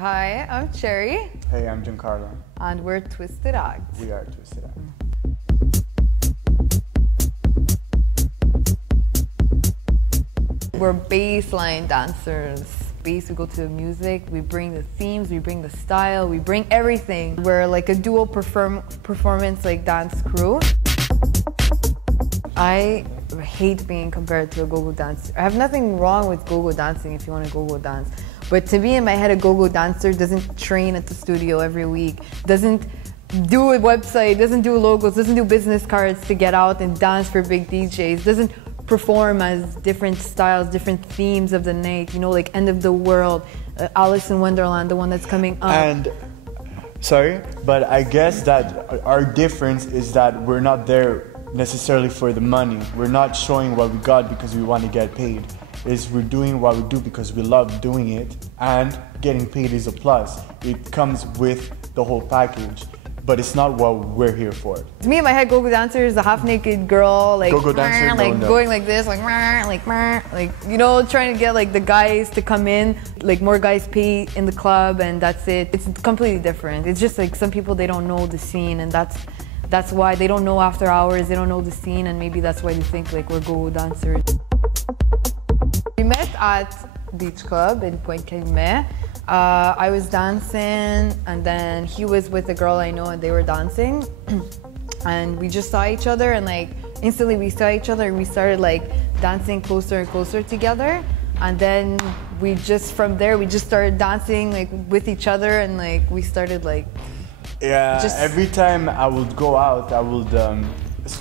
Hi, I'm Cherry. Hey, I'm Giancarlo. And we're Twisted Act. We are Twisted Act. We're baseline dancers. We go to the music, we bring the themes, we bring the style, we bring everything. We're like a dual performance like dance crew. I hate being compared to a go-go dancer. I have nothing wrong with go-go dancing if you want to go-go dance. But to me, in my head, a go-go dancer doesn't train at the studio every week, doesn't do a website, doesn't do logos, doesn't do business cards to get out and dance for big DJs, doesn't perform as different styles, different themes of the night, you know, like End of the World, Alice in Wonderland, the one that's coming up. And, sorry, but I guess that our difference is that we're not there necessarily for the money. We're not showing what we got because we want to get paid. We're doing what we do because we love doing it, and getting paid is a plus. It comes with the whole package, but it's not what we're here for. To me, in my head, go-go dancer is a half-naked girl, like, go-go dancer, like going like this, like, you know, trying to get like the guys to come in, like more guys pay in the club, and that's it. It's completely different. It's just like some people, they don't know the scene, and that's why they don't know after hours, they don't know the scene, and maybe that's why they think like we're go-go dancers. We met at Beach Club in Pointe Calumet. I was dancing, and then he was with a girl I know, and they were dancing. And we just saw each other, and like instantly we saw each other, and we started like dancing closer and closer together. And then from there, we just started dancing like with each other, and like we started like... Yeah, every time I would go out, I would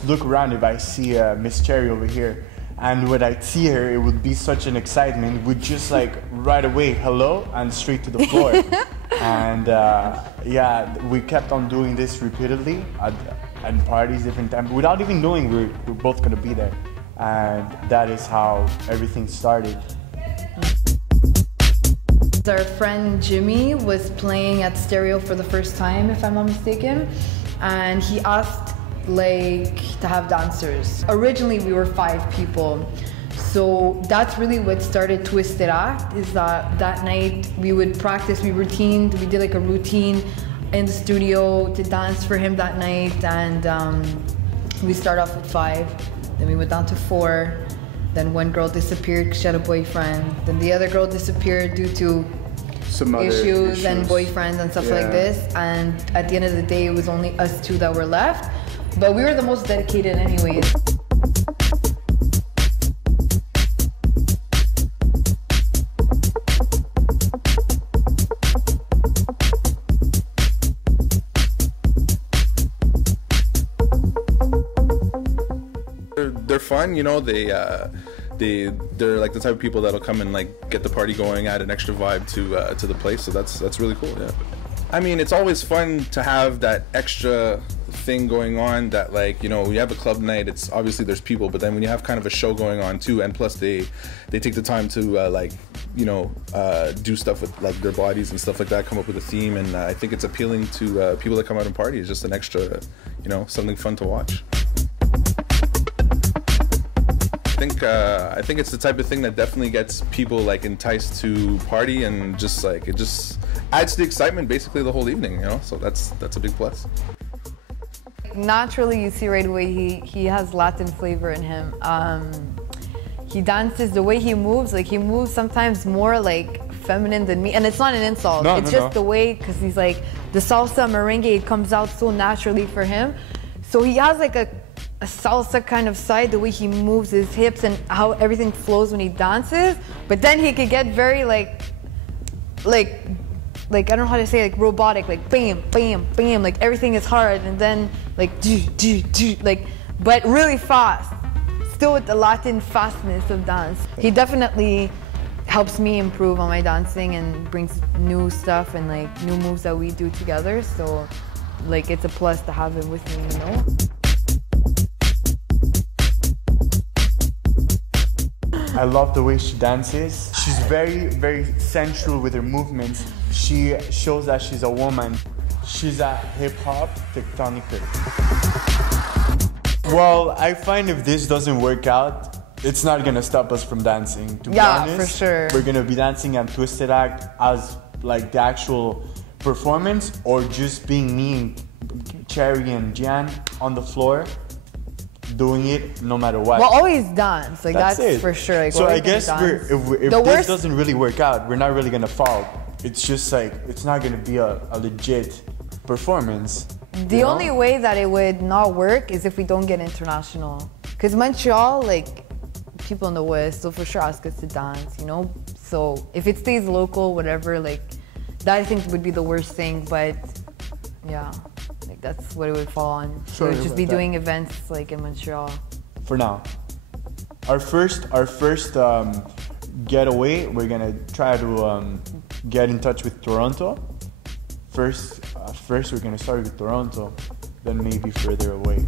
look around if I see Miss Cherry over here. And when I'd see her, it would be such an excitement. We'd just like right away, hello, and straight to the floor. And yeah, we kept on doing this repeatedly at parties, different times, without even knowing we're both gonna be there. And that is how everything started. Our friend Jimmy was playing at Stereo for the first time, if I'm not mistaken, and he asked like to have dancers. Originally we were 5 people, so that's really what started Twisted Act, is that night we would practice, we did like a routine in the studio to dance for him that night, and we started off with 5, then we went down to 4, then one girl disappeared because she had a boyfriend, then the other girl disappeared due to some issues and boyfriends and stuff like this, and at the end of the day it was only us 2 that were left. But we were the most dedicated anyways. They're fun, you know, they're like the type of people that'll come and like get the party going, add an extra vibe to the place, so that's really cool, yeah. I mean, it's always fun to have that extra thing going on, that like, you know, you have a club night, it's obviously there's people, but then when you have kind of a show going on too, and plus they take the time to like, you know, do stuff with like their bodies and stuff like that, come up with a theme, and I think it's appealing to people that come out and party. It's just an extra, you know, something fun to watch. I think it's the type of thing that definitely gets people like enticed to party, and just like it just adds to the excitement basically the whole evening, you know, so that's a big plus. Naturally, you see right away he has Latin flavor in him. He dances, the way he moves sometimes more like feminine than me, and it's not an insult, it's just the way, because he's like, the salsa merengue, it comes out so naturally for him. So he has like a salsa kind of side, the way he moves his hips and how everything flows when he dances, but then he could get very like I don't know how to say it, like robotic, like bam, bam, bam, like everything is hard, and then like do, like, but really fast, still with the Latin fastness of dance. He definitely helps me improve on my dancing and brings new stuff and like new moves that we do together, so like it's a plus to have him with me, you know? I love the way she dances. She's very, very sensual with her movements. She shows that she's a woman. She's a hip-hop tectoniker. Well, I find if this doesn't work out, it's not gonna stop us from dancing, to be honest. For sure. We're gonna be dancing on Twisted Act as like the actual performance, or just being me, Cherry and Gian on the floor, doing it no matter what. We'll always dance, like that's it. for sure. Like, so I guess if this doesn't really work out, we're not really gonna fall. It's just like, it's not gonna be a legit performance. The only way that it would not work is if we don't get international. Because Montreal, like, people know us, so for sure ask us to dance, you know? So if it stays local, whatever, like, that I think would be the worst thing, but yeah, like that's what it would fall on. So we'd just be doing events like in Montreal. For now. Our first getaway, we're gonna try to get in touch with Toronto. First we're gonna start with Toronto, then maybe further away.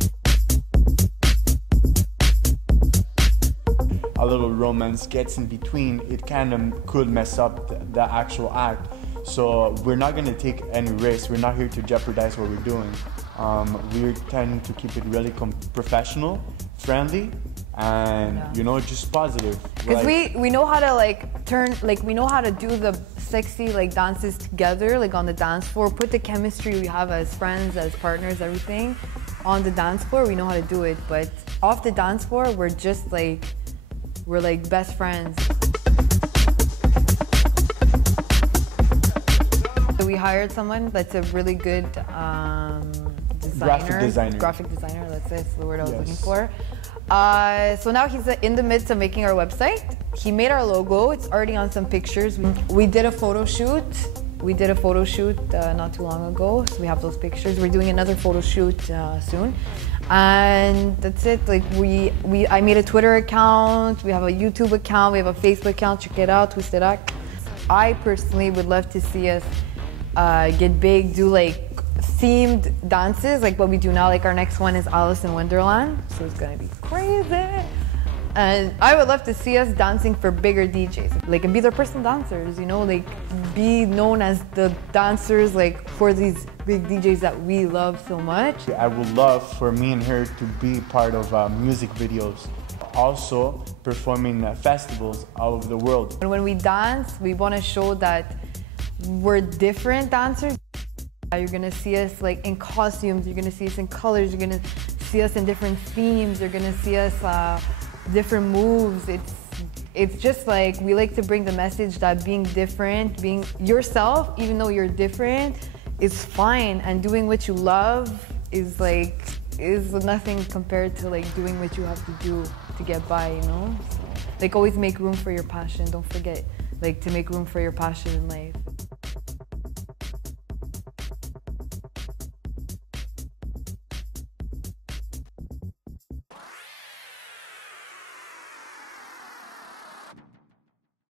A little romance gets in between, it kind of could mess up the actual act. So we're not gonna take any risks. We're not here to jeopardize what we're doing. We're trying to keep it really professional, friendly, and you know, just positive. Because we know how to like turn, like we know how to do the sexy like dances together, like on the dance floor, put the chemistry we have as friends, as partners, everything on the dance floor. We know how to do it, but off the dance floor, we're just like, we're like best friends. We hired someone that's a really good graphic designer. That's the word I was looking for. So now he's in the midst of making our website. He made our logo. It's already on some pictures. We did a photo shoot. Not too long ago. So we have those pictures. We're doing another photo shoot soon. And that's it. Like I made a Twitter account. We have a YouTube account. We have a Facebook account. Check it out. Twist it up. I personally would love to see us get big, do like themed dances like what we do now. Like our next one is Alice in Wonderland, so it's gonna be crazy. And I would love to see us dancing for bigger DJs, like, and be their personal dancers, you know, like be known as the dancers like for these big DJs that we love so much. I would love for me and her to be part of music videos, also performing festivals all over the world. And when we dance, we want to show that we're different dancers. You're gonna see us like in costumes, you're gonna see us in colors, you're gonna see us in different themes, you're gonna see us different moves. It's just like, we like to bring the message that being different, being yourself, even though you're different, is fine, and doing what you love is nothing compared to like doing what you have to do to get by, you know? So, like, always make room for your passion. Don't forget, like, to make room for your passion in life.